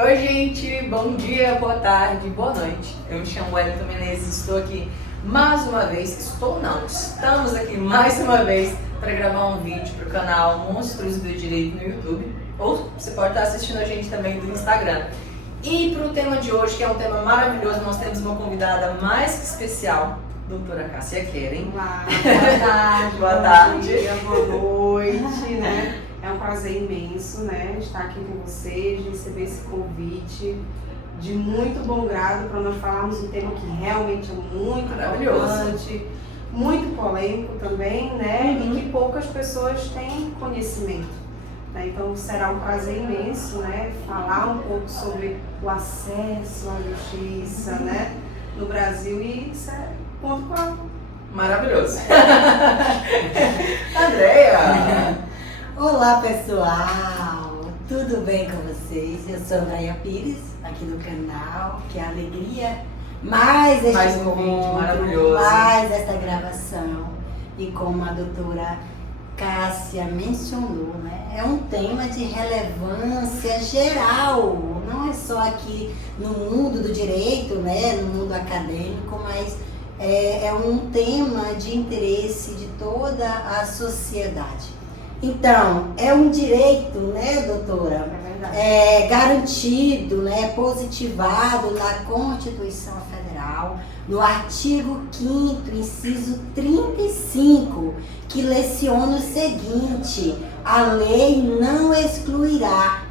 Oi, gente, bom dia, boa tarde, boa noite. Eu me chamo Wellington Menezes, estou aqui mais uma vez, estamos aqui mais uma vez para gravar um vídeo para o canal Monstros do Direito no YouTube, ou você pode estar assistindo a gente também do Instagram. E para o tema de hoje, que é um tema maravilhoso, nós temos uma convidada mais que especial, doutora Cássia Keren. Olá, boa tarde, boa tarde. Bom dia, boa noite, né? É um prazer imenso, né, estar aqui com vocês, receber esse convite de muito bom grado para nós falarmos um tema que realmente é muito importante, muito polêmico também, né, e que poucas pessoas têm conhecimento. Né? Então será um prazer imenso, né, falar um pouco sobre o acesso à justiça, né, no Brasil, e isso é ponto com a... Maravilhoso. Andréia! Olá pessoal, tudo bem com vocês? Eu sou Andréia Pires, aqui do canal, que é a alegria mais este um vídeo encontro, maravilhoso, mais esta gravação. E como a doutora Cássia mencionou, né, é um tema de relevância geral, não é só aqui no mundo do direito, né, no mundo acadêmico, mas é um tema de interesse de toda a sociedade. Então, é um direito, né, doutora, garantido, né, positivado na Constituição Federal, no artigo 5º, inciso 35, que leciona o seguinte: a lei não excluirá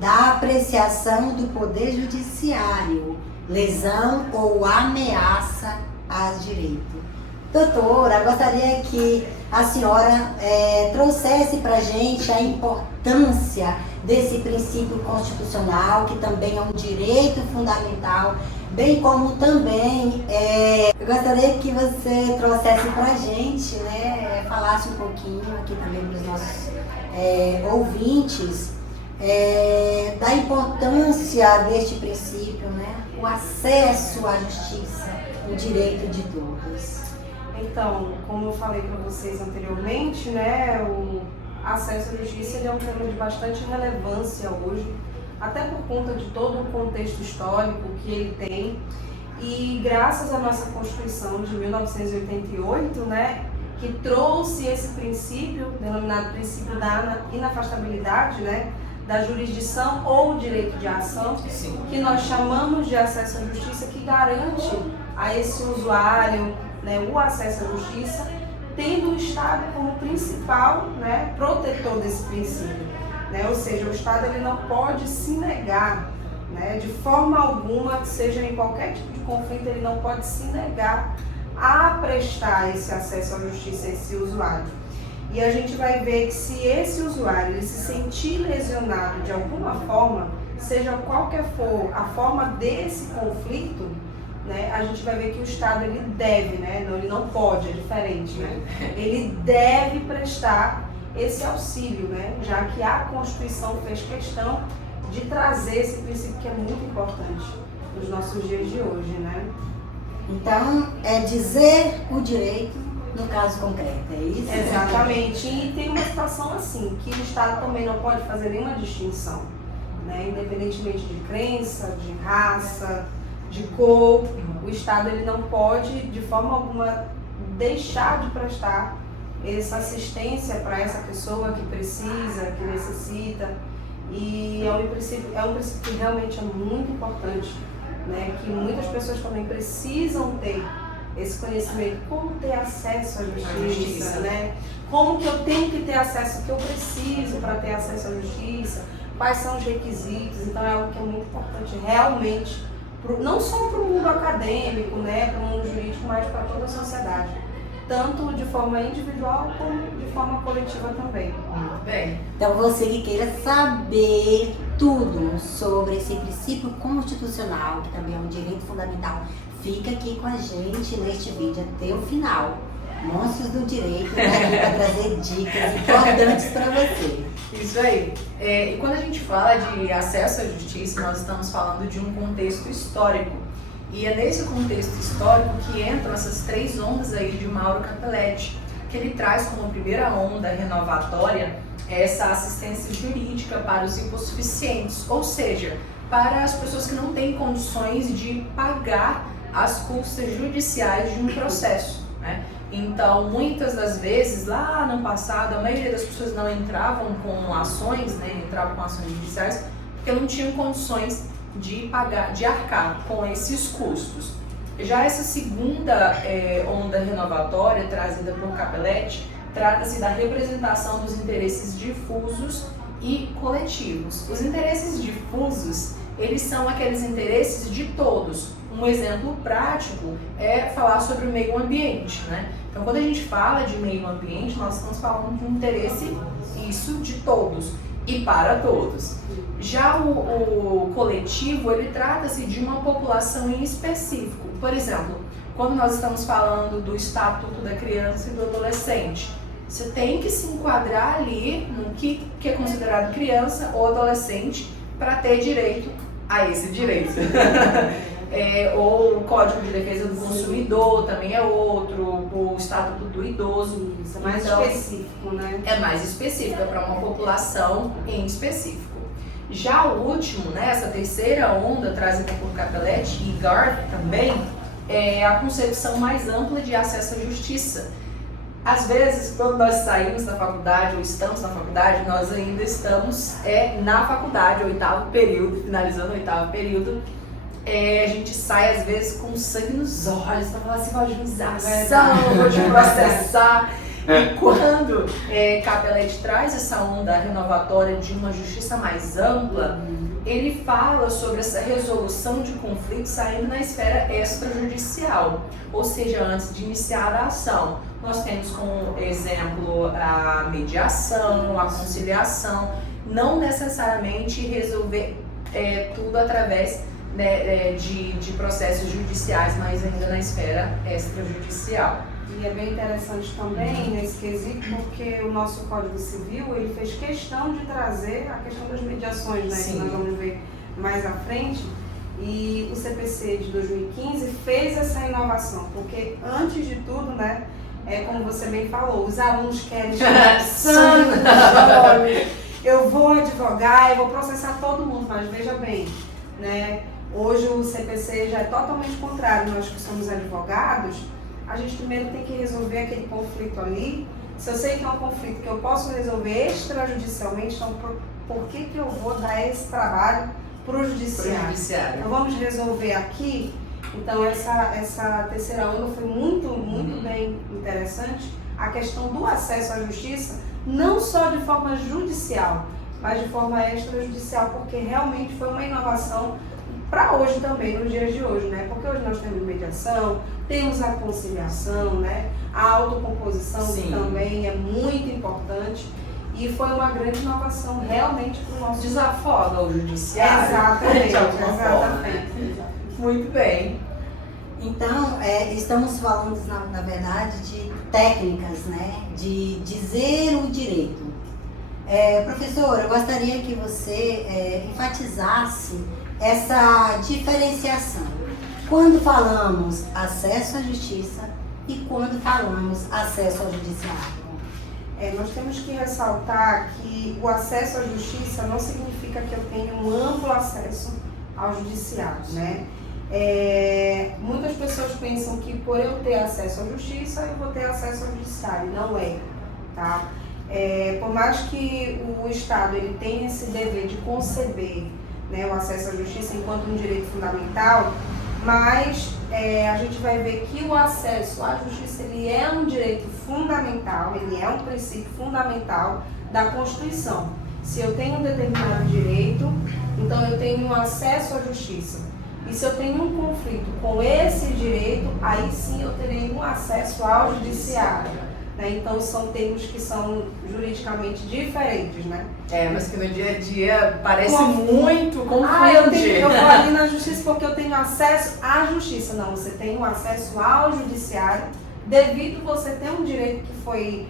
da apreciação do Poder Judiciário lesão ou ameaça a direito. Doutora, gostaria que a senhora trouxesse para a gente a importância desse princípio constitucional, que também é um direito fundamental, bem como também eu gostaria que você trouxesse para a gente, né, falasse um pouquinho aqui também para os nossos ouvintes da importância deste princípio, né, o acesso à justiça, o direito de todos. Então, como eu falei para vocês anteriormente, né, o acesso à justiça é um tema de bastante relevância hoje, até por conta de todo o contexto histórico que ele tem, e graças à nossa Constituição de 1988, né, que trouxe esse princípio, denominado princípio da inafastabilidade, né, da jurisdição ou direito de ação, que nós chamamos de acesso à justiça, que garante a esse usuário, né, o acesso à justiça, tendo o Estado como principal, né, protetor desse princípio. Né? Ou seja, o Estado ele não pode se negar, né, de forma alguma, que seja em qualquer tipo de conflito, ele não pode se negar a prestar esse acesso à justiça a esse usuário. E a gente vai ver que se esse usuário ele se sentir lesionado de alguma forma, seja qualquer for a forma desse conflito, né, a gente vai ver que o Estado ele deve, né, ele não pode, é diferente, né, ele deve prestar esse auxílio, né, já que a Constituição fez questão de trazer esse princípio que é muito importante nos nossos dias de hoje, né. Então, é dizer o direito no caso concreto, é isso? Exatamente, e tem uma situação assim, que o Estado também não pode fazer nenhuma distinção, né, independentemente de crença, de raça, de cor, o Estado ele não pode de forma alguma deixar de prestar essa assistência para essa pessoa que precisa, que necessita, e é um princípio que realmente é muito importante, né, que muitas pessoas também precisam ter esse conhecimento, como ter acesso à justiça, né, como que eu tenho que ter acesso, o que eu preciso para ter acesso à justiça, quais são os requisitos. Então é algo que é muito importante realmente, não só para o mundo acadêmico, né, para o mundo jurídico, mas para toda a sociedade, tanto de forma individual como de forma coletiva também. Muito bem. Então você que queira saber tudo sobre esse princípio constitucional, que também é um direito fundamental, fica aqui com a gente neste vídeo até o final. Monstros do Direito está aqui para trazer dicas importantes para você. Isso aí. E quando a gente fala de acesso à justiça, nós estamos falando de um contexto histórico. E é nesse contexto histórico que entram essas três ondas aí de Mauro Capelletti, que ele traz como primeira onda renovatória essa assistência jurídica para os hipossuficientes, ou seja, para as pessoas que não têm condições de pagar as custas judiciais de um processo, né? Então, muitas das vezes, lá no passado, a maioria das pessoas não entravam com ações, né? Entravam com ações judiciais porque não tinham condições de pagar, de arcar com esses custos. Já essa segunda onda renovatória trazida por Capelletti trata-se da representação dos interesses difusos e coletivos. Os interesses difusos, eles são aqueles interesses de todos. Um exemplo prático é falar sobre o meio ambiente, né? Então, quando a gente fala de meio ambiente, nós estamos falando de um interesse, isso, de todos e para todos. Já o coletivo, ele trata-se de uma população em específico. Por exemplo, quando nós estamos falando do Estatuto da Criança e do Adolescente, você tem que se enquadrar ali no que é considerado criança ou adolescente para ter direito a esse direito. Ou o Código de Defesa do Consumidor também é outro, o Estatuto do Idoso. Isso é mais específico, né? É mais específico, é para uma população em específico. Já o último, né, essa terceira onda trazida por Capelletti e Garth também, é a concepção mais ampla de acesso à justiça. Às vezes, quando nós saímos da faculdade ou estamos na faculdade, nós ainda estamos na faculdade, oitavo período, finalizando o oitavo período. A gente sai às vezes com sangue nos olhos para falar assim, vou juização, vou te processar. E quando Capelletti traz essa onda renovatória de uma justiça mais ampla, ele fala sobre essa resolução de conflitos saindo na esfera extrajudicial, ou seja, antes de iniciar a ação. Nós temos como exemplo a mediação, a conciliação, não necessariamente resolver tudo através de processos judiciais, mas ainda na esfera extrajudicial. E é bem interessante também nesse quesito, porque o nosso Código Civil, ele fez questão de trazer a questão das mediações, né, que nós vamos ver mais à frente, e o CPC de 2015 fez essa inovação, porque antes de tudo, né, como você bem falou, os alunos querem sangue, eu vou advogar, eu vou processar todo mundo, mas veja bem, né, hoje o CPC já é totalmente contrário. Nós que somos advogados, a gente primeiro tem que resolver aquele conflito ali. Se eu sei que é um conflito que eu posso resolver extrajudicialmente, então por que eu vou dar esse trabalho para o judiciário? Então vamos resolver aqui. Então essa terceira onda foi muito bem interessante. A questão do acesso à justiça, não só de forma judicial, mas de forma extrajudicial, porque realmente foi uma inovação para hoje também, nos dias de hoje, né? Porque hoje nós temos mediação, temos a conciliação, né? A autocomposição, que também é muito importante, e foi uma grande inovação realmente para o nosso... Desafoga o judiciário. Exatamente, de alguma forma, né? Muito bem. Então, estamos falando, na verdade, de técnicas, né? De dizer o direito. Professor, eu gostaria que você enfatizasse essa diferenciação. Quando falamos acesso à justiça e quando falamos acesso ao judiciário? Nós temos que ressaltar que o acesso à justiça não significa que eu tenha um amplo acesso ao judiciário, né? Muitas pessoas pensam que por eu ter acesso à justiça, eu vou ter acesso ao judiciário. Não é, tá? Por mais que o Estado ele tenha esse dever de conceber, né, o acesso à justiça enquanto um direito fundamental, mas a gente vai ver que o acesso à justiça ele é um direito fundamental, ele é um princípio fundamental da Constituição. Se eu tenho um determinado direito, então eu tenho acesso à justiça. E se eu tenho um conflito com esse direito, aí sim eu terei um acesso ao judiciário. Né? Então são termos que são juridicamente diferentes, né? Mas que no dia a dia parece muito confunde. Eu vou ali na justiça porque eu tenho acesso à justiça. Não, você tem um acesso ao judiciário devido você ter um direito que foi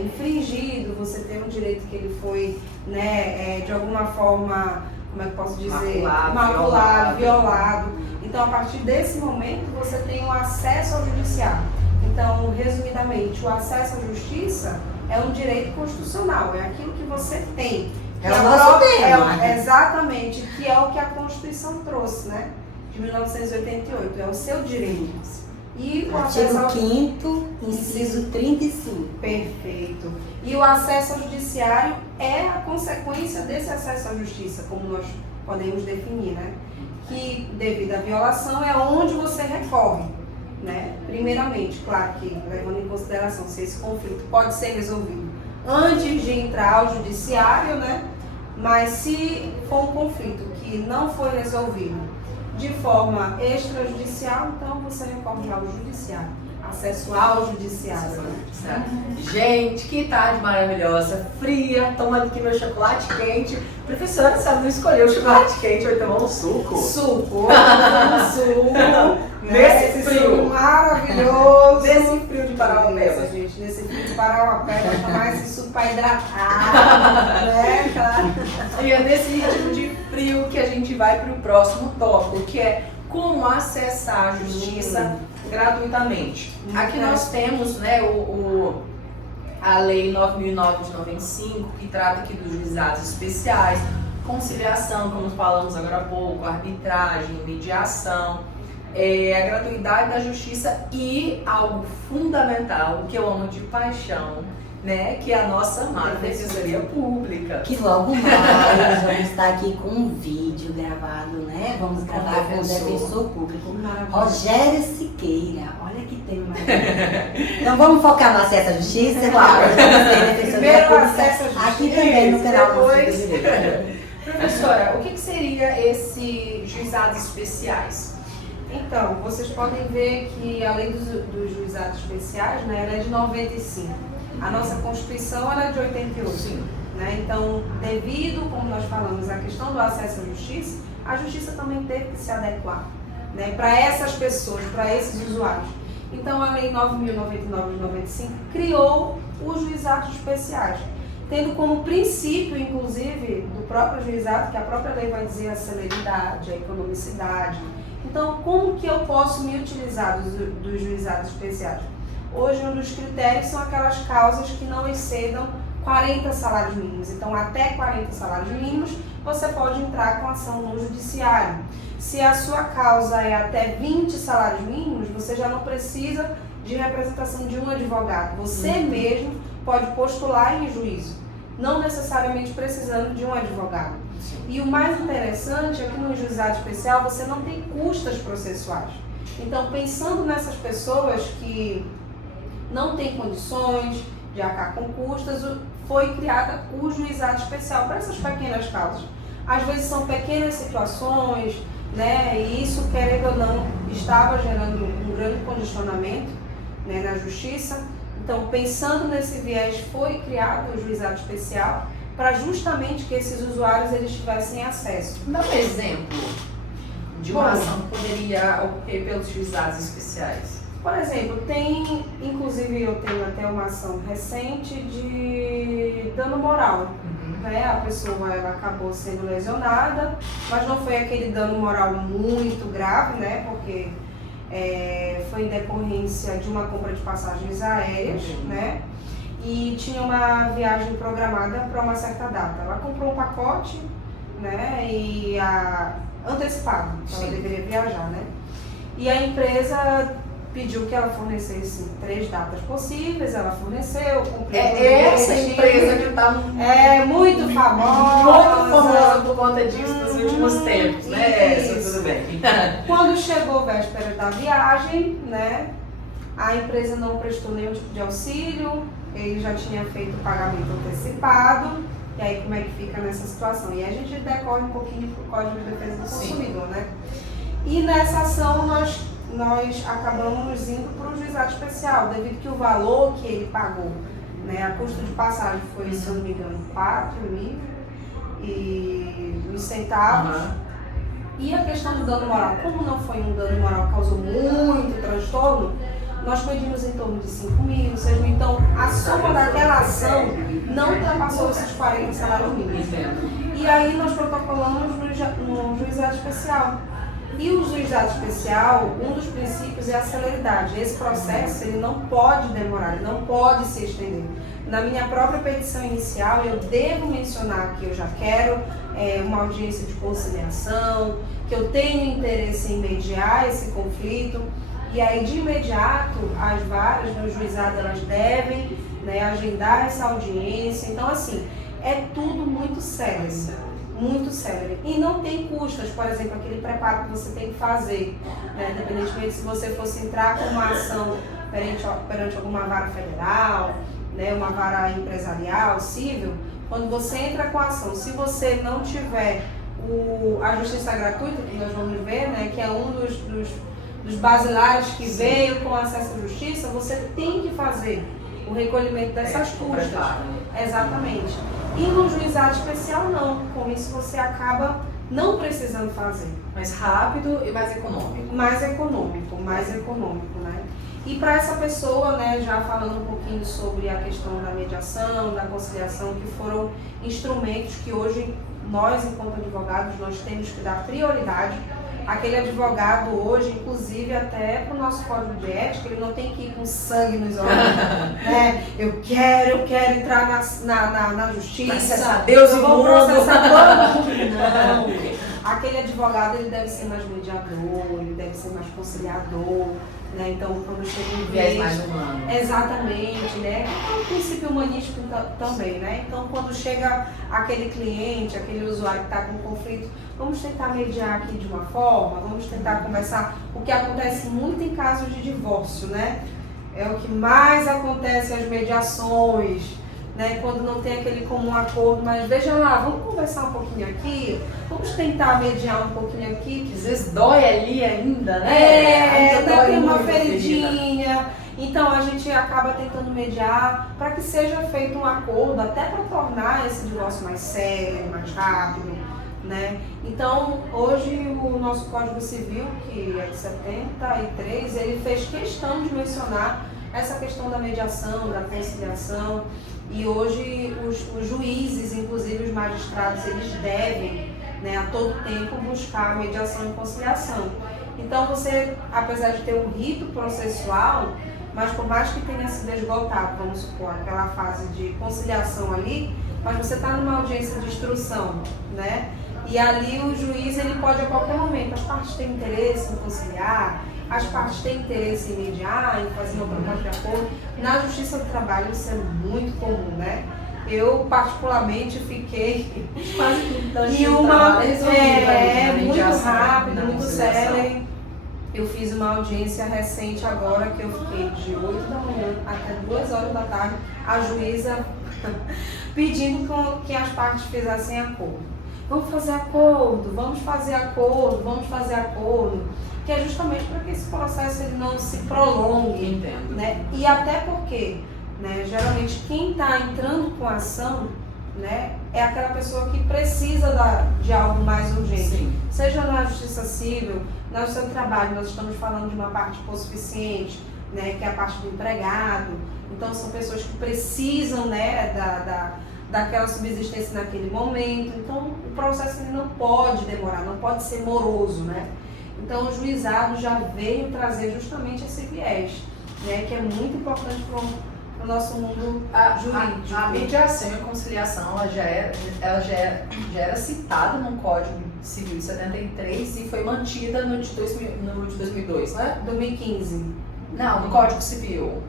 infringido, você tem um direito que ele foi, né, de alguma forma, como é que posso dizer? Maculado, violado. Então, a partir desse momento, você tem o acesso ao judiciário. Então, resumidamente, o acesso à justiça é um direito constitucional, é aquilo que você tem. É o nosso tema. Exatamente, que é o que a Constituição trouxe, né? De 1988, é o seu direito. E o acesso Artigo ao... 5º, inciso 35. Perfeito. E o acesso ao judiciário é a consequência desse acesso à justiça, como nós podemos definir, né? Que devido à violação é onde você recorre, né? Primeiramente, claro que levando em consideração se esse conflito pode ser resolvido antes de entrar ao judiciário, né? Mas se for um conflito que não foi resolvido de forma extrajudicial, então você recorre ao judiciário. Acesso ao judiciário. Gente, que tarde maravilhosa, fria, tomando aqui meu chocolate quente. Professora, sabe, não escolheu o chocolate quente, ou tomar um suco. Suco, Nesse frio. Suco maravilhoso. Nesse frio de Parauapebas. Gente, nesse frio de Parauapebas, tomar esse suco para hidratar, né? E é nesse ritmo de frio que a gente vai para o próximo tópico, que é como acessar a justiça gratuitamente. Aqui nós temos, né, a Lei 9.009 de 95, que trata aqui dos juizados especiais, conciliação, como falamos agora há pouco, arbitragem, mediação, a gratuidade da justiça e algo fundamental, que eu amo de paixão, né, que é a nossa amada Defensoria Pública. Que logo mais vamos estar aqui com um vídeo gravado, né? Vamos gravar com o defensor público, Rogério Siqueira. Olha que tema maravilhoso. Então vamos focar no acesso à justiça, claro. Vamos ter Defensoria Primeiro Pública acesso à justiça, aqui também no canal depois... do Direito. Professora, o que seria esse juizados especiais? Então, vocês podem ver que a lei dos juizados especiais, né, ela é de 95. A nossa Constituição ela é de 88. Sim. Né? Então, devido, como nós falamos, à questão do acesso à justiça, a justiça também teve que se adequar, né, para essas pessoas, para esses usuários. Então, a Lei 9.099 de 95 criou os juizados especiais, tendo como princípio, inclusive, do próprio juizado, que a própria lei vai dizer a celeridade, a economicidade. Então, como que eu posso me utilizar dos juizados especiais? Hoje, um dos critérios são aquelas causas que não excedam 40 salários mínimos. Então, até 40 salários mínimos, você pode entrar com ação no judiciário. Se a sua causa é até 20 salários mínimos, você já não precisa de representação de um advogado. Você mesmo pode postular em juízo, não necessariamente precisando de um advogado. E o mais interessante é que no juizado especial você não tem custas processuais. Então, pensando nessas pessoas que não têm condições de arcar com custas, foi criada o juizado especial para essas pequenas causas. Às vezes são pequenas situações, né, e isso, querendo ou não, estava gerando um grande condicionamento, né, na justiça. Então, pensando nesse viés, foi criado o juizado especial para justamente que esses usuários eles tivessem acesso. Dá um exemplo de uma ação que poderia ocorrer pelos juizados especiais. Por exemplo, inclusive eu tenho até uma ação recente de dano moral. Né? A pessoa ela acabou sendo lesionada, mas não foi aquele dano moral muito grave, né? Porque foi em decorrência de uma compra de passagens aéreas, né? E tinha uma viagem programada para uma certa data. Ela comprou um pacote, né? E antecipado, ela deveria viajar, né? E a empresa pediu que ela fornecesse 3 datas possíveis, ela forneceu, cumpriu. Essa empresa que está muito famosa por conta disso nos últimos tempos, né? Isso, tudo bem. Quando chegou a véspera da viagem, né, a empresa não prestou nenhum tipo de auxílio, ele já tinha feito o pagamento antecipado, e aí como é que fica nessa situação? E a gente decorre um pouquinho para o Código de Defesa do Consumidor, né? E nessa ação nós acabamos indo para o juizado especial, devido que o valor que ele pagou, né, a custo de passagem foi, se eu não me engano, 4.000 centavos. E a questão do dano moral, como não foi um dano moral que causou muito transtorno, nós pedimos em torno de 5.000, 6.000. Então, a soma daquela ação não ultrapassou esses 40 salários mínimos. E aí nós protocolamos no juizado especial. E o juizado especial, um dos princípios é a celeridade. Esse processo ele não pode demorar, ele não pode se estender. Na minha própria petição inicial, eu devo mencionar que eu já quero uma audiência de conciliação, que eu tenho interesse em mediar esse conflito. E aí, de imediato, as varas no juizado elas devem, né, agendar essa audiência. Então, assim, é tudo muito sério. Muito sério. E não tem custas, por exemplo, aquele preparo que você tem que fazer, né? Independentemente se você fosse entrar com uma ação perante alguma vara federal, né? Uma vara empresarial, civil, quando você entra com a ação, se você não tiver a justiça gratuita, que nós vamos ver, né? Que é um dos basilares que veio com acesso à justiça, você tem que fazer o recolhimento dessas custas. Exatamente. E no juizado especial não, com isso você acaba não precisando fazer. Mais rápido e mais econômico. Mais econômico, né? E para essa pessoa, né, já falando um pouquinho sobre a questão da mediação, da conciliação, que foram instrumentos que hoje nós, enquanto advogados, nós temos que dar prioridade. Aquele advogado hoje, inclusive até para o nosso código de ética, ele não tem que ir com sangue nos olhos, né? Eu quero entrar na justiça, processar Deus e vou mundo. Processar todo mundo. Não. Aquele advogado, ele deve ser mais mediador, ele deve ser mais conciliador, né? Então, quando chega um viés mais humano. Exatamente, né? É um princípio humanístico também, né? Então, quando chega aquele cliente, aquele usuário que está com conflito, vamos tentar mediar aqui de uma forma, vamos tentar conversar, o que acontece muito em casos de divórcio, né? É o que mais acontece as mediações, né? Quando não tem aquele comum acordo, mas veja lá, vamos conversar um pouquinho aqui, vamos tentar mediar um pouquinho aqui. Às vezes dói ali ainda, né? Ainda tem uma feridinha. Então a gente acaba tentando mediar para que seja feito um acordo, até para tornar esse divórcio mais sério, mais rápido, né? Então hoje o nosso Código Civil, que é de 73, ele fez questão de mencionar essa questão da mediação, da conciliação. E hoje os juízes, inclusive os magistrados, eles devem, né, a todo tempo buscar a mediação e conciliação. Então você, apesar de ter um rito processual, mas por mais que tenha sido esgotado, vamos supor, aquela fase de conciliação ali, mas você está numa audiência de instrução, né? E ali o juiz ele pode a qualquer momento, as partes têm interesse em conciliar, as partes têm interesse em mediar, em fazer uma proposta de acordo. Na Justiça do Trabalho isso é muito comum, né? Eu, particularmente, fiquei quase tudo em uma... muito rápido, muito sério. Eu fiz uma audiência recente agora, que eu fiquei de 8 da manhã até 2 horas da tarde, a juíza pedindo que as partes fizessem acordo. Vamos fazer acordo, vamos fazer acordo, vamos fazer acordo. Que é justamente para que esse processo ele não se prolongue. Entendo. Né? E até porque, né, geralmente quem está entrando com a ação, né, é aquela pessoa que precisa de algo mais urgente. Sim. Seja na Justiça Civil, na Justiça do Trabalho, nós estamos falando de uma parte hipossuficiente, né, que é a parte do empregado. Então são pessoas que precisam, né, daquela subsistência naquele momento. Então o processo ele não pode demorar, não pode ser moroso, né? Então o juizado já veio trazer justamente esse viés, né, que é muito importante para o noso mundo jurídico. A mediação e a conciliação ela já era citada no Código Civil de 73 e foi mantida no de 2002, né? 2015. Não, no Código Civil.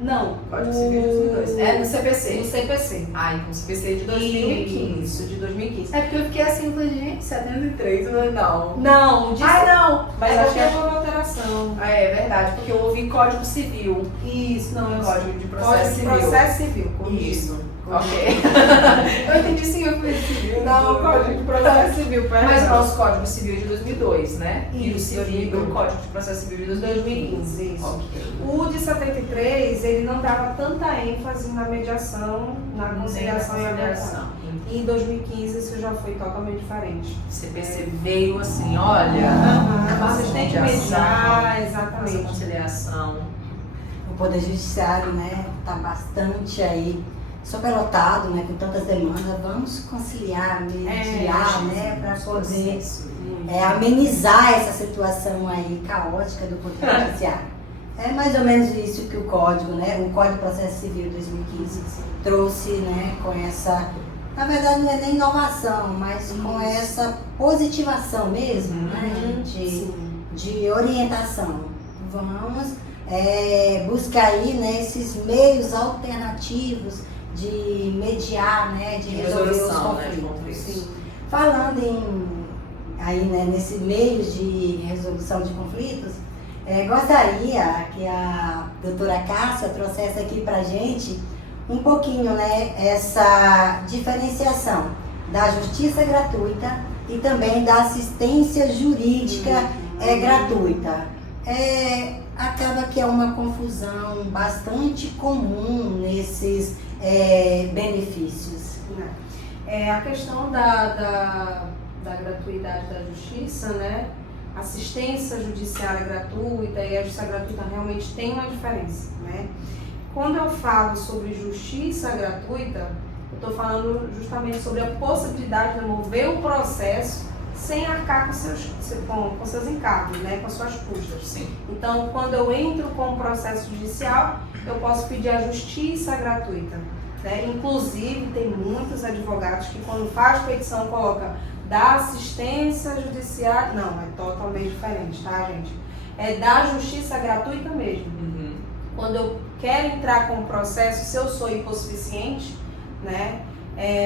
Não, Código Civil de 2002. É no CPC. No CPC. Ah, então o CPC de 2015. Isso, de 2015. É porque eu fiquei assim, falei, gente, 73, não. Não, não! Mas acho que é uma alteração. é verdade, porque eu ouvi Código Civil. Isso, não, é Código de Processo Civil. Processo Civil, Isso. Ok. Eu entendi sim, eu falei civil. Não, Código de Processo Civil, Mas o nosso Código Civil é de 2002, né? E o Isso, Civil, o Código de Processo Civil de 2015, isso. Ok. O de 73, ele não dava tanta ênfase na mediação, na conciliação e avaliação. E em 2015 isso já foi totalmente diferente. O CPC veio assim, olha, vocês têm que mediar, exatamente. Essa conciliação. O Poder Judiciário, né, está bastante aí superlotado, né, com tantas demandas, vamos conciliar, mediar, né, para poder amenizar essa situação aí caótica do Poder Judiciário. É mais ou menos isso que o Código, né, o Código de Processo Civil 2015 trouxe, né, com essa, na verdade não é nem inovação, mas com essa positivação mesmo, né, de orientação. Vamos buscar aí, né, esses meios alternativos de mediar, né, de resolver os conflitos. Né, falando aí, né, nesse meio de resolução de conflitos, gostaria que a doutora Cássia trouxesse aqui pra gente um pouquinho, né, essa diferenciação da justiça gratuita e também da assistência jurídica gratuita. Acaba que é uma confusão bastante comum nesses benefícios. A questão da gratuidade da justiça, né? Assistência judiciária gratuita e a justiça gratuita realmente tem uma diferença, né? Quando eu falo sobre justiça gratuita, eu estou falando justamente sobre a possibilidade de mover o processo sem arcar com seus encargos, né? Com as suas custas. Sim. Então, quando eu entro com o processo judicial, eu posso pedir a justiça gratuita, né? Inclusive, tem muitos advogados que quando faz petição coloca da assistência judiciária, não, é totalmente diferente, tá, gente? É da justiça gratuita mesmo. Quando eu quero entrar com o processo, se eu sou hipossuficiente, né?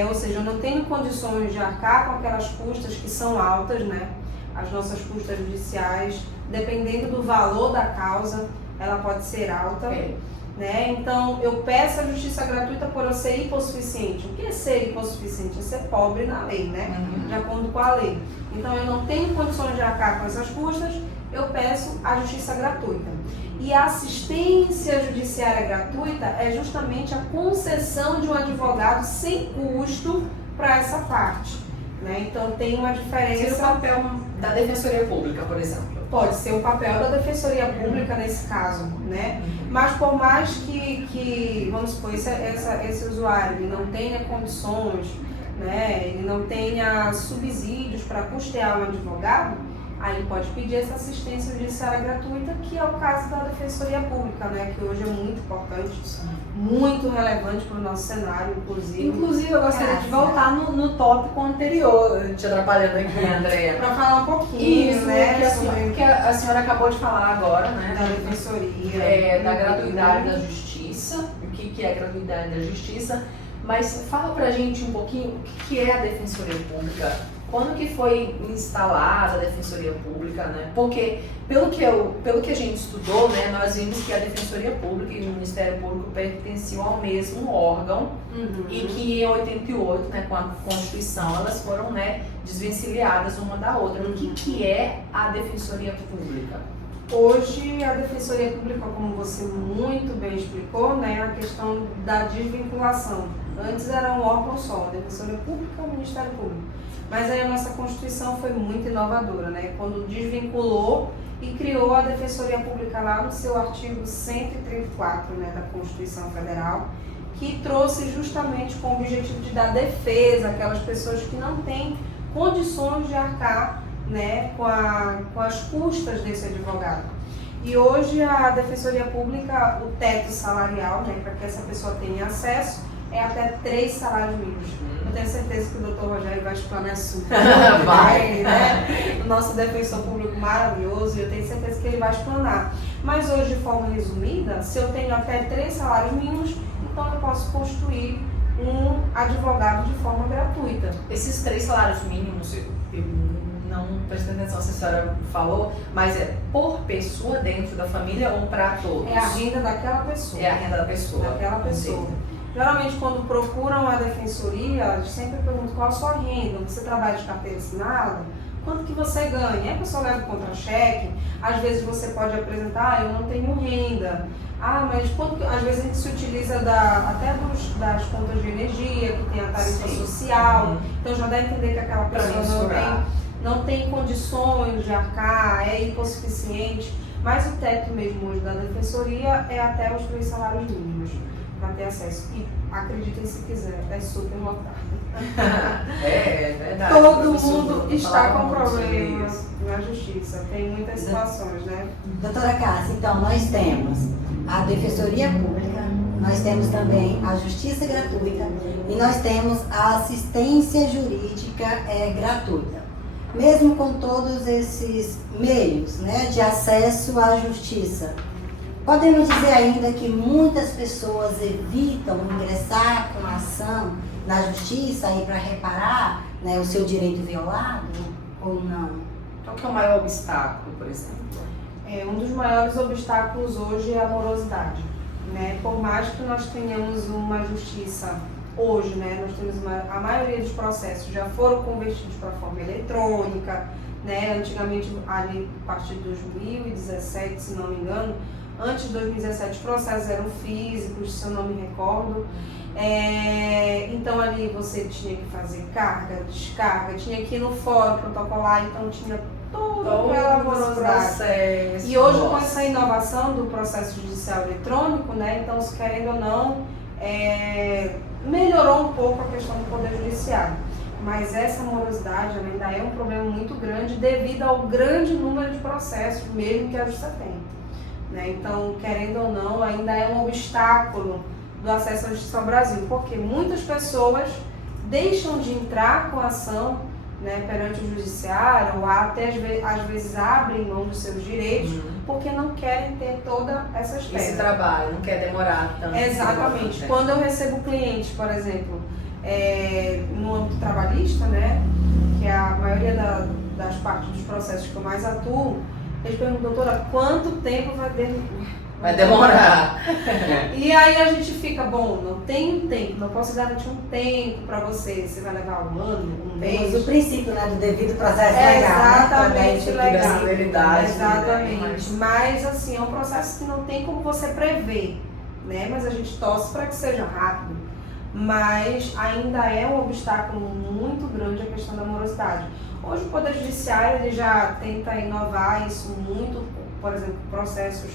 Ou seja, eu não tenho condições de arcar com aquelas custas que são altas, né? As nossas custas judiciais, dependendo do valor da causa, ela pode ser alta. Né? Então, eu peço a justiça gratuita por eu ser hipossuficiente. O que é ser hipossuficiente? É ser pobre na lei, né? De acordo com a lei. Então, eu não tenho condições de arcar com essas custas, eu peço a justiça gratuita. E a assistência judiciária gratuita é justamente a concessão de um advogado sem custo para essa parte, né? Então, tem uma diferença. Seria o papel da Defensoria Pública, por exemplo. Pode ser o papel da Defensoria Pública nesse caso, né? Mas por mais que vamos supor, esse usuário ele não tenha condições, né? Ele não tenha subsídios para custear um advogado, aí ele pode pedir essa assistência judiciária gratuita, que é o caso da Defensoria Pública, né? Que hoje é muito importante, muito relevante para o nosso cenário, inclusive. Inclusive, eu gostaria de voltar no tópico anterior, te atrapalhando aqui, Andréa. Para falar um pouquinho, isso, né? Que a senhora acabou de falar agora, né? Da Defensoria. Da gratuidade da justiça, o que é a gratuidade da justiça. Mas fala pra gente um pouquinho o que é a Defensoria Pública. Quando que foi instalada a Defensoria Pública, né? Porque, pelo que a gente estudou, né, nós vimos que a Defensoria Pública e o Ministério Público pertenciam ao mesmo órgão e que em 88, né, com a Constituição, elas foram, né, desvencilhadas uma da outra. O que é a Defensoria Pública? Hoje, a Defensoria Pública, como você muito bem explicou, né, a questão da desvinculação. Antes era um órgão só, a Defensoria Pública e o Ministério Público. Mas aí a nossa Constituição foi muito inovadora, né? Quando desvinculou e criou a Defensoria Pública lá no seu artigo 134, né, da Constituição Federal, que trouxe justamente com o objetivo de dar defesa àquelas pessoas que não têm condições de arcar, né, com as custas desse advogado. E hoje a Defensoria Pública, o teto salarial, né, para que essa pessoa tenha acesso, é até 3 salários mínimos. Eu tenho certeza que o Dr. Rogério vai explanar isso. Vai, né? O nosso defensor público maravilhoso, e eu tenho certeza que ele vai explanar. Mas hoje, de forma resumida, se eu tenho até 3 salários mínimos, então eu posso constituir um advogado de forma gratuita. Esses 3 salários mínimos, eu não prestei atenção se a senhora falou, mas é por pessoa dentro da família ou para todos? É a renda daquela pessoa. É a renda da pessoa. Daquela pessoa. Geralmente, quando procuram a defensoria, elas sempre perguntam qual a sua renda, você trabalha de carteira assinada, quanto que você ganha? É que eu só levo contra-cheque? Às vezes você pode apresentar, eu não tenho renda. Mas quanto que... Às vezes a gente se utiliza das contas de energia, que tem a tarifa social, então já dá a entender que aquela pessoa não tem condições de arcar, é hipossuficiente, mas o teto mesmo hoje da defensoria é até os 3 salários mínimos. para ter acesso. E acreditem se quiser, é super lotado. É verdade. Todo Professor mundo Bruno está falava com muito sobre problemas isso. na justiça. Tem muitas situações, né? Doutora Cássia, então nós temos a Defensoria Pública, nós temos também a Justiça Gratuita e nós temos a assistência jurídica gratuita. Mesmo com todos esses meios, né, de acesso à justiça, podemos dizer ainda que muitas pessoas evitam ingressar com a ação na justiça aí para reparar, né, o seu direito violado ou não? Qual que é o maior obstáculo, por exemplo? Um dos maiores obstáculos hoje é a morosidade, né? Por mais que nós tenhamos uma justiça hoje, né, nós temos a maioria dos processos já foram convertidos para a forma eletrônica, né? Antigamente, ali a partir de 2017, se não me engano, antes de 2017 os processos eram físicos, se eu não me recordo. Então ali você tinha que fazer carga, descarga, tinha que ir no fórum protocolar, então tinha toda aquela morosidade. E hoje com essa inovação do processo judicial eletrônico, né, então se querendo ou não, melhorou um pouco a questão do Poder Judiciário. Mas essa morosidade ainda é um problema muito grande devido ao grande número de processos mesmo que a Justiça tem, né? Então, querendo ou não, ainda é um obstáculo do acesso à justiça ao Brasil, porque muitas pessoas deixam de entrar com ação, né, perante o judiciário, ou até às vezes abrem mão dos seus direitos, porque não querem ter toda essa espera. Esse trabalho, não quer demorar tanto. Exatamente. Quando eu recebo clientes, por exemplo, no âmbito trabalhista, né, que é a maioria das partes dos processos que eu mais atuo, eles perguntam, doutora, quanto tempo vai demorar? E aí a gente fica, bom, não tenho tempo, não posso garantir um tempo para você. Você vai levar um ano, um mês. Temos o princípio, né, do devido processo legal. Exatamente, legal. Exatamente. Né? Mas assim, é um processo que não tem como você prever, né? Mas a gente torce para que seja rápido. Mas ainda é um obstáculo muito grande a questão da morosidade. Hoje o Poder Judiciário ele já tenta inovar isso muito, por exemplo, processos,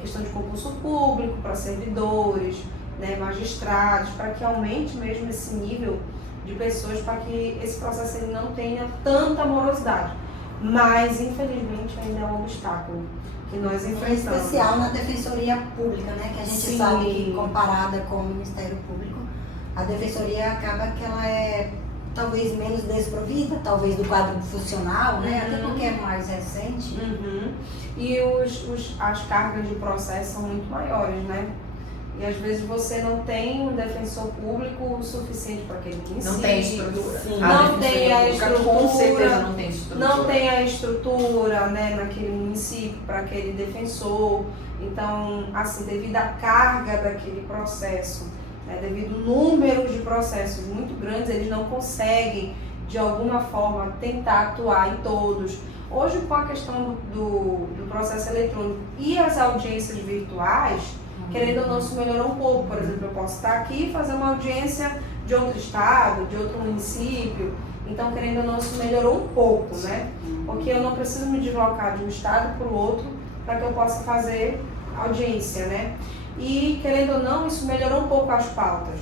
questão de concurso público para servidores, né, magistrados, para que aumente mesmo esse nível de pessoas, para que esse processo ele não tenha tanta morosidade. Mas, infelizmente, ainda é um obstáculo que nós enfrentamos. Em especial na Defensoria Pública, né, que a gente Sim. sabe que comparada com o Ministério Público, a Defensoria acaba que ela é talvez menos desprovida, talvez do quadro funcional, né, até porque é mais recente. E as cargas de processo são muito maiores, né? E às vezes você não tem um defensor público suficiente para aquele município. Não tem estrutura. Sim. Não tem a Com certeza estrutura. não tem estrutura. Não tem a estrutura, né, naquele município para aquele defensor. Então, assim, devido à carga daquele processo, né, devido ao número de processos muito grandes, eles não conseguem, de alguma forma, tentar atuar em todos. Hoje, com a questão do processo eletrônico e as audiências virtuais, querendo ou não, isso melhorou um pouco. Por exemplo, eu posso estar aqui e fazer uma audiência de outro estado, de outro município. Então, querendo ou não, isso melhorou um pouco, né? Porque eu não preciso me deslocar de um estado para o outro para que eu possa fazer audiência, né? E, querendo ou não, isso melhorou um pouco as pautas,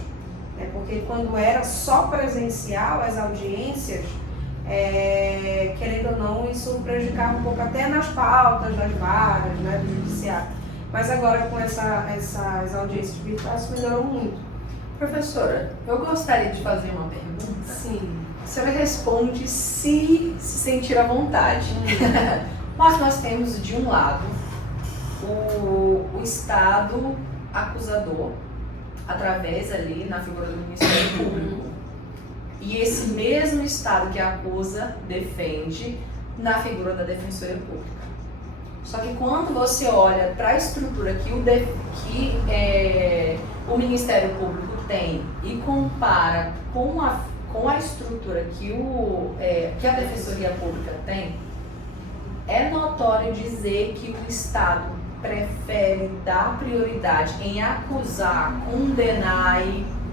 né? Porque quando era só presencial as audiências, querendo ou não, isso prejudicava um pouco até nas pautas das varas, né, do judiciário. Mas agora com essas audiências virtuais melhorou muito. Professora, eu gostaria de fazer uma pergunta. Sim. A senhora responde se sentir à vontade. Mas nós temos de um lado o Estado acusador, através ali na figura do Ministério Público. E esse mesmo Estado que acusa, defende na figura da Defensoria Pública. Só que quando você olha para a estrutura que o Ministério Público tem e compara com a estrutura que a Defensoria Pública tem, é notório dizer que o Estado prefere dar prioridade em acusar, condenar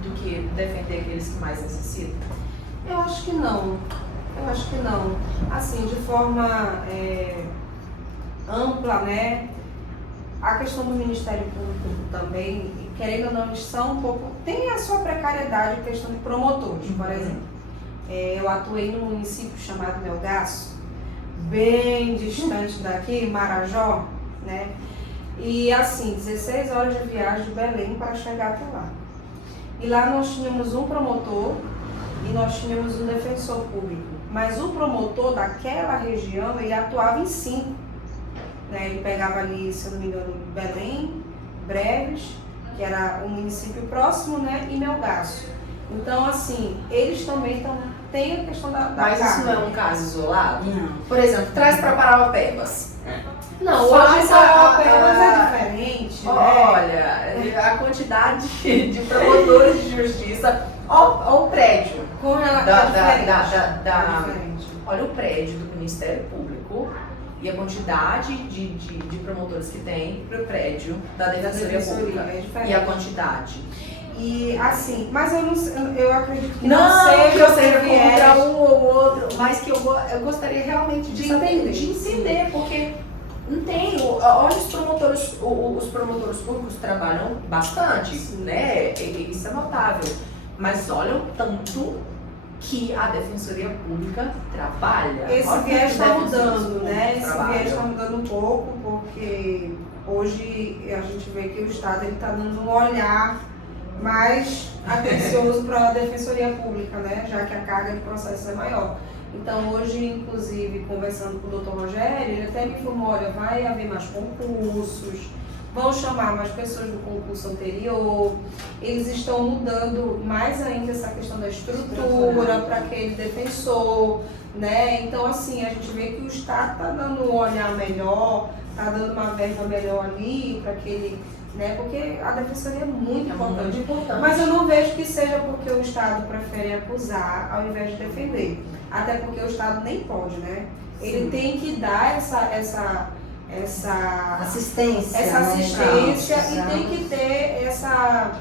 do que defender aqueles que mais necessitam? Eu acho que não. Assim, de forma ampla, né? a questão do Ministério Público também, querendo ou não, eles são um pouco... Tem a sua precariedade, a questão de promotores, por exemplo. Eu atuei num município chamado Melgaço, bem distante daqui, Marajó, né? E assim, 16 horas de viagem de Belém para chegar até lá. E lá nós tínhamos um promotor e nós tínhamos um defensor público. Mas o promotor daquela região, ele atuava em 5. Né? Ele pegava ali, se eu não me engano, Belém, Breves, que era um município próximo, né? E Melgaço. Então, assim, eles também têm a questão da Mas carga. isso não é um caso isolado? Não. Por exemplo, traz para Paraupebas. Não, Só hoje essa- Paraupebas é diferente, né? Olha, a quantidade de promotores de justiça, ó o prédio. Com relação Da- diferente. Olha o prédio do Ministério Público e a quantidade de promotores que tem para o prédio da Defensoria Pública. É diferente. E a quantidade. E assim, mas eu acredito que Não que eu por seja viés. contra um ou outro, mas que eu gostaria realmente de entender. entender, porque não tem. Olha os promotores públicos trabalham bastante, Sim. né? Isso é notável. Mas olha o tanto que a Defensoria Pública trabalha. Esse Olha viés quantos está defensores mudando, públicos né? Esse trabalham. viés está mudando um pouco, porque hoje a gente vê que o Estado está dando um olhar mais atencioso para a Defensoria Pública, né? Já que a carga de processos é maior. Então, hoje, inclusive, conversando com o Dr. Rogério, ele até me informou, olha, vai haver mais concursos, vão chamar mais pessoas do concurso anterior, eles estão mudando mais ainda essa questão da estrutura para aquele defensor, né? Então, assim, a gente vê que o Estado está dando um olhar melhor, está dando uma verba melhor ali para aquele, né? Porque a defensoria é muito importante. importante. Mas eu não vejo que seja porque o Estado prefere acusar ao invés de defender. Até porque o Estado nem pode, né? Ele Sim. tem que dar essa Assistência. essa né? assistência Não, e tem que ter essa,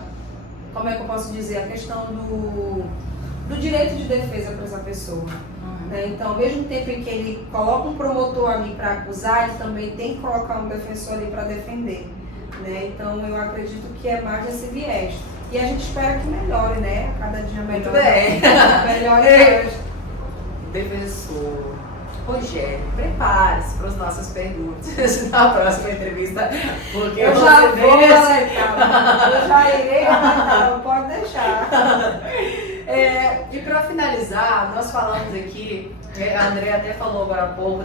como é que eu posso dizer, a questão do direito de defesa para essa pessoa. Né? Então, ao mesmo tempo em que ele coloca um promotor ali para acusar, ele também tem que colocar um defensor ali para defender. Né? Então, eu acredito que é mais esse viés. E a gente espera que melhore, né? Cada dia Muito melhore. bem. Melhore mais. Defensor Rogério, prepare-se para as nossas perguntas na próxima entrevista, porque Eu você já vou desse- aceitar, eu já irei aceitar, pode deixar. E para finalizar, nós falamos aqui, a Andrea até falou agora há pouco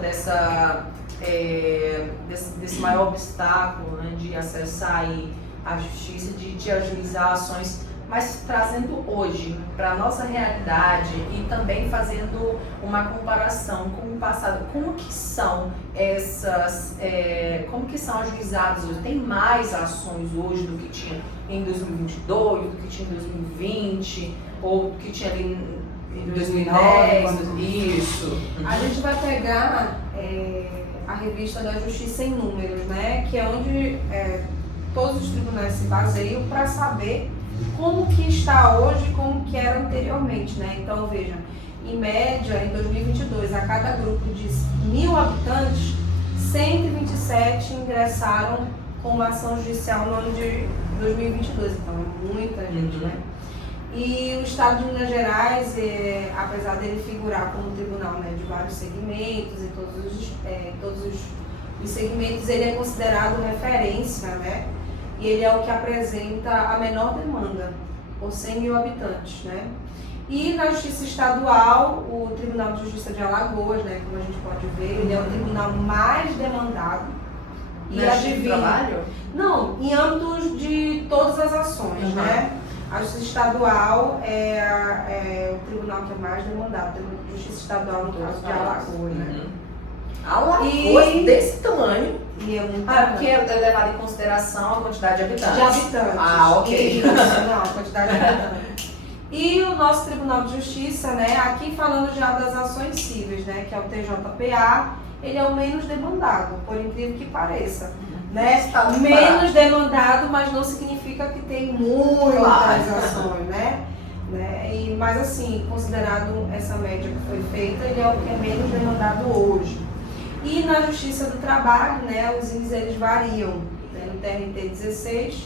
desse maior obstáculo, né, de acessar aí a justiça, de ajuizar ações, mas trazendo hoje para a nossa realidade e também fazendo uma comparação com o passado. Como que são como que são ajuizadas hoje? Tem mais ações hoje do que tinha em 2022, do que tinha em 2020, ou do que tinha ali em 2010? Isso. A gente vai pegar a revista da Justiça em Números, né? Que é onde todos os tribunais se baseiam para saber como que está hoje e como que era anteriormente, né? Então, veja, em média, em 2022, a cada grupo de 1.000 habitantes, 127 ingressaram com uma ação judicial no ano de 2022. Então, é muita gente, né? E o Estado de Minas Gerais, apesar dele figurar como tribunal, né, de vários segmentos e todos os segmentos, ele é considerado referência, né? E ele é o que apresenta a menor demanda, por 100.000 habitantes, né? E na Justiça Estadual, o Tribunal de Justiça de Alagoas, né, como a gente pode ver, ele é o tribunal mais demandado. E adivinha? Trabalho? Não, em âmbitos de todas as ações, Uhum. né? A Justiça Estadual é o tribunal que é mais demandado, a Justiça Estadual no caso de Alagoas, né? Alagoas desse tamanho. E é muito Porque é levado em consideração a quantidade de habitantes. de habitantes. Ah, ok. Isso, não, a quantidade de habitantes. E o nosso Tribunal de Justiça, né, aqui falando já das ações cíveis, né, que é o TJPA, ele é o menos demandado, por incrível que pareça. Né? Está Menos demandado, mas não significa que tem muitas Claro. ações, né? Mas assim, considerado essa média que foi feita, ele é o que é menos demandado hoje. E na Justiça do Trabalho, né, os índices eles variam Tem o TRT 16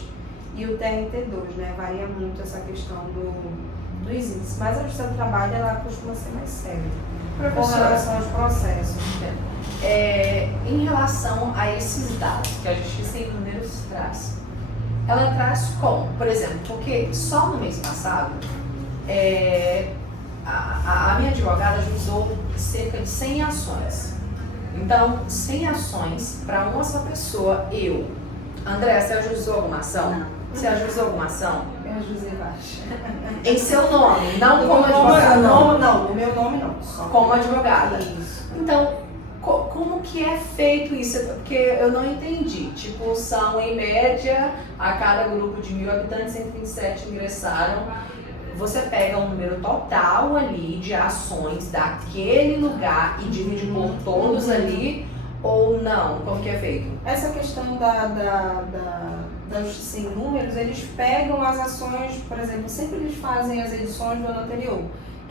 e o TRT 2, né? Varia muito essa questão dos índices. Mas a Justiça do Trabalho, ela costuma ser mais séria com relação aos processos. Em relação a esses dados que a Justiça em Números traz, ela traz como? Por exemplo, porque só no mês passado, a minha advogada ajuizou cerca de 100 ações. Então, 100 ações para uma só pessoa, André, você ajuizou alguma ação? Não. Você ajuizou alguma ação? Eu ajuizei baixo. Em seu nome, não como advogada. advogada. Não, no meu nome não. Só Como advogada. Isso. Então, como que é feito isso? Porque eu não entendi. Tipo, são em média, a cada grupo de 1.000 habitantes, 127 ingressaram. Você pega um número total ali de ações daquele lugar e divide por todos ali, ou não? Como que é feito? Essa questão da Justiça em Números, eles pegam as ações, por exemplo, sempre eles fazem as edições do ano anterior.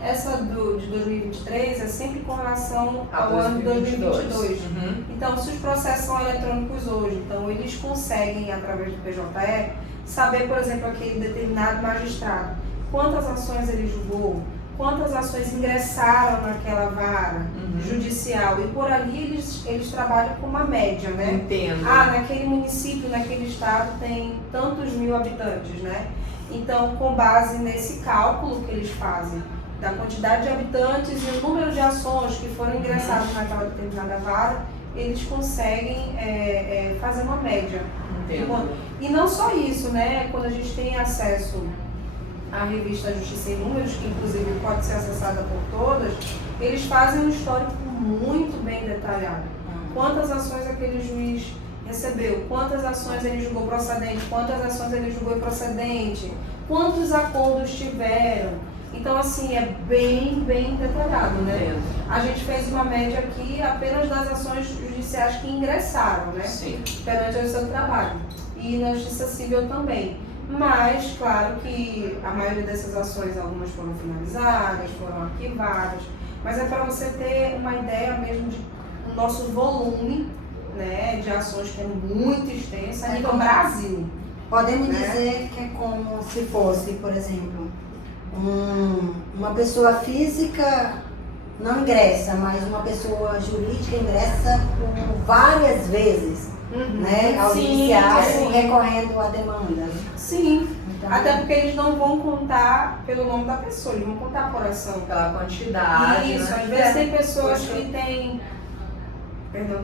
Essa de 2023 é sempre com relação ao ano de 2022. Uhum. Então, se os processos são eletrônicos hoje, então eles conseguem, através do PJE, saber, por exemplo, aquele determinado magistrado, quantas ações ele julgou, quantas ações ingressaram naquela vara judicial. E por ali eles trabalham com uma média, né? Entendo. Naquele município, naquele estado tem tantos mil habitantes, né? Então, com base nesse cálculo que eles fazem, da quantidade de habitantes e o número de ações que foram ingressadas naquela determinada vara, eles conseguem fazer uma média. Entendo. E não só isso, né? Quando a gente tem acesso à revista Justiça em Números, que inclusive pode ser acessada por todas, eles fazem um histórico muito bem detalhado. Quantas ações aquele juiz recebeu, quantas ações ele julgou procedente, quantas ações ele julgou improcedente, quantos acordos tiveram. Então, assim, é bem detalhado, né? A gente fez uma média aqui apenas das ações judiciais que ingressaram, né? Sim. Perante a Justiça do Trabalho. E na Justiça Civil também. Mas, claro que a maioria dessas ações, algumas foram finalizadas, foram arquivadas. Mas é para você ter uma ideia mesmo do nosso volume, né, de ações, que é muito extenso a nível Brasil. Podemos dizer que é como se fosse, por exemplo, uma pessoa física não ingressa, mas uma pessoa jurídica ingressa por várias vezes, né, ao judiciário, recorrendo à demanda. Sim, Então, até porque eles não vão contar pelo nome da pessoa, eles vão contar por ação. Pela quantidade. Isso, né? às vezes tem pessoas que têm...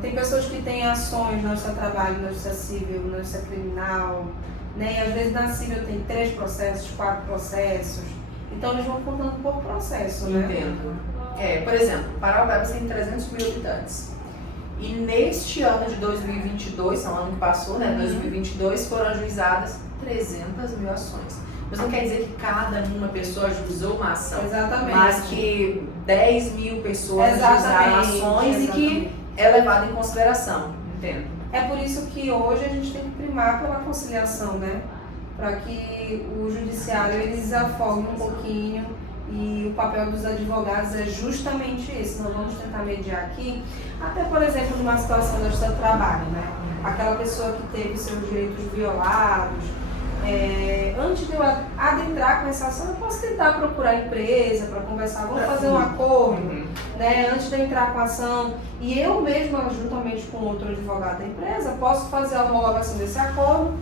tem pessoas que têm ações na Justiça do Trabalho, na Justiça Civil, na Justiça Criminal, né? E às vezes na Civil tem 3 processos, 4 processos. Então eles vão contando por processo, né? Entendo. Por exemplo, Paraupebas tem 300 mil habitantes. E neste ano de 2022, é um ano que passou, né? 2022, foram ajuizadas 300 mil ações. Mas não quer dizer que cada uma pessoa ajuizou uma ação. Exatamente. Mas que 10 mil pessoas ajuizaram ações e que é levado em consideração. Entendo. É por isso que hoje a gente tem que primar pela conciliação, né? Para que o judiciário ele desafogue um pouquinho, e o papel dos advogados é justamente esse. Nós vamos tentar mediar aqui, até por exemplo, numa situação da Justiça do Trabalho, né? Aquela pessoa que teve seus direitos violados. Antes de eu adentrar com essa ação, eu posso tentar procurar a empresa para conversar, vamos fazer um acordo, né? Antes de eu entrar com a ação, e eu mesma, juntamente com outro advogado da empresa, posso fazer a homologação desse acordo,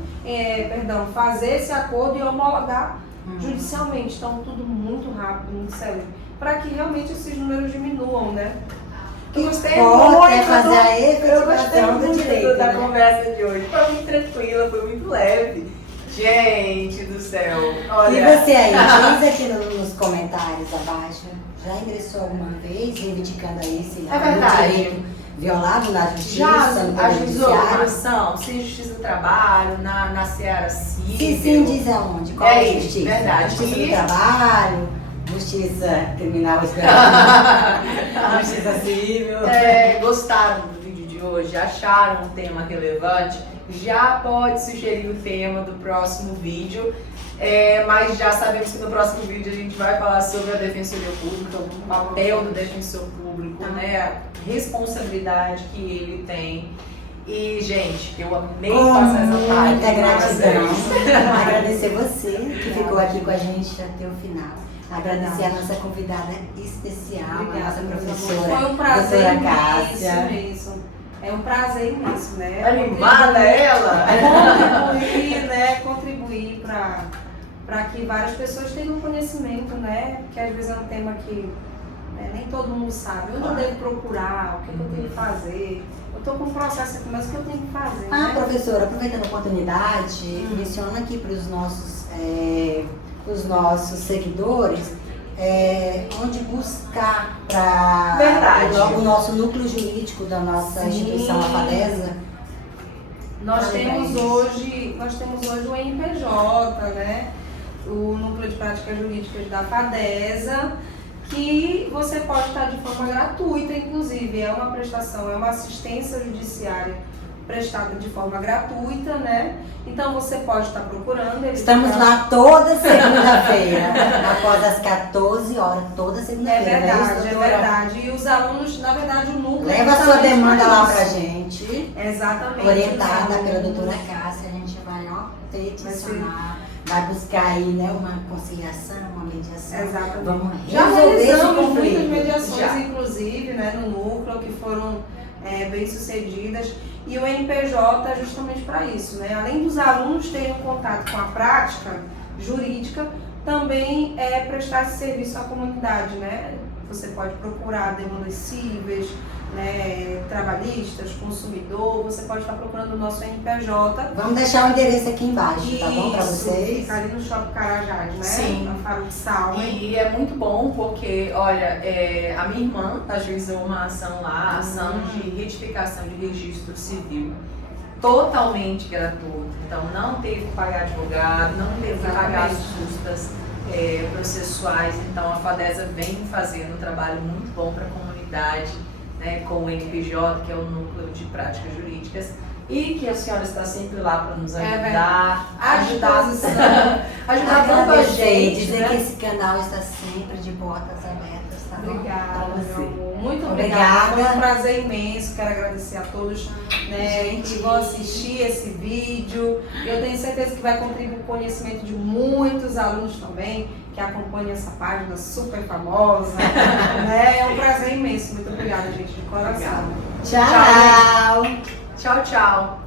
fazer esse acordo e homologar judicialmente. Então, tudo muito rápido, muito sério, para que realmente esses números diminuam, né? Eu gostei fazer a eu gostei efetivação do muito direito, da né? conversa de hoje. Foi muito tranquila, foi muito leve. Gente do céu, E olha. você aí, diz aqui nos comentários abaixo, já ingressou alguma vez reivindicando esse direito violado na justiça, Já no Poder ajuizou uma Judiciário? ação, se Justiça do Trabalho, na Seara Civil. Se sim, diz aonde? Qual é a isso, justiça? verdade. Justiça do Trabalho, Justiça Criminal Especial, Justiça Civil. Gostaram do vídeo de hoje? Acharam um tema relevante? Já pode sugerir o tema do próximo vídeo, mas já sabemos que no próximo vídeo a gente vai falar sobre a Defensoria Pública, o papel do defensor público, né, a responsabilidade que ele tem. E, gente, eu amei Com passar essa tarde. muita gratidão. Vocês. Agradecer você que ficou aqui com a gente até o final. Agradecer a nossa convidada especial, a nossa professora, Foi um prazer doutora imenso Cássia. mesmo. É um prazer imenso, né? Animada ela? Contribuir para que várias pessoas tenham conhecimento, né? Que às vezes é um tema que nem todo mundo sabe. Onde eu devo procurar, o que eu tenho que fazer. Eu estou com um processo aqui, mas o que eu tenho que fazer? Né? Professora, aproveitando a oportunidade, menciona aqui para os nossos seguidores onde buscar para o nosso núcleo jurídico da nossa instituição, a FADESA. Nós temos hoje o NPJ, né? O Núcleo de Práticas Jurídicas da FADESA, que você pode estar de forma gratuita, inclusive. É uma prestação, é uma assistência judiciária prestada de forma gratuita, né? Então você pode estar procurando. Estamos lá toda segunda-feira, após as 14 horas, toda segunda-feira. É verdade. E os alunos, na verdade, o núcleo... Leva a sua demanda lá pra gente. Exatamente. Orientada pela doutora Cássia, a gente vai peticionar, vai buscar aí, né, uma conciliação, uma mediação. Exatamente. Vamos Já resolver esse realizamos conflito. muitas mediações, Já. inclusive, né, no núcleo, que foram bem sucedidas. E o NPJ é justamente para isso, né? Além dos alunos terem contato com a prática jurídica, também é prestar esse serviço à comunidade, né? Você pode procurar demandas cíveis, né, trabalhistas, consumidor, você pode estar procurando o nosso NPJ. Vamos deixar o endereço aqui embaixo, tá bom para vocês? Fica ali no Shopping Carajás, né? Sim. Na Farouk Salme. E é muito bom porque, olha, a minha irmã ajuizou uma ação lá, ação de retificação de registro civil, totalmente gratuito. Então não teve que pagar advogado, não teve que pagar as custas processuais. Então a FADESA vem fazendo um trabalho muito bom para a comunidade, né, com o NPJ, que é o Núcleo de Práticas Jurídicas, e que a senhora está sempre lá para nos ajudar, ajudar tanto a gente, dizer né? que esse canal está sempre de portas abertas, tá bom? Obrigada, Pra meu você. amor. Muito Obrigada. obrigada. Foi um prazer imenso. Quero agradecer a todos, né, que vão assistir esse vídeo. Eu tenho certeza que vai contribuir com o conhecimento de muitos alunos também, que acompanham essa página super famosa. Né? É um prazer imenso. Muito obrigada, gente, de coração. Tchau! Tchau, tchau.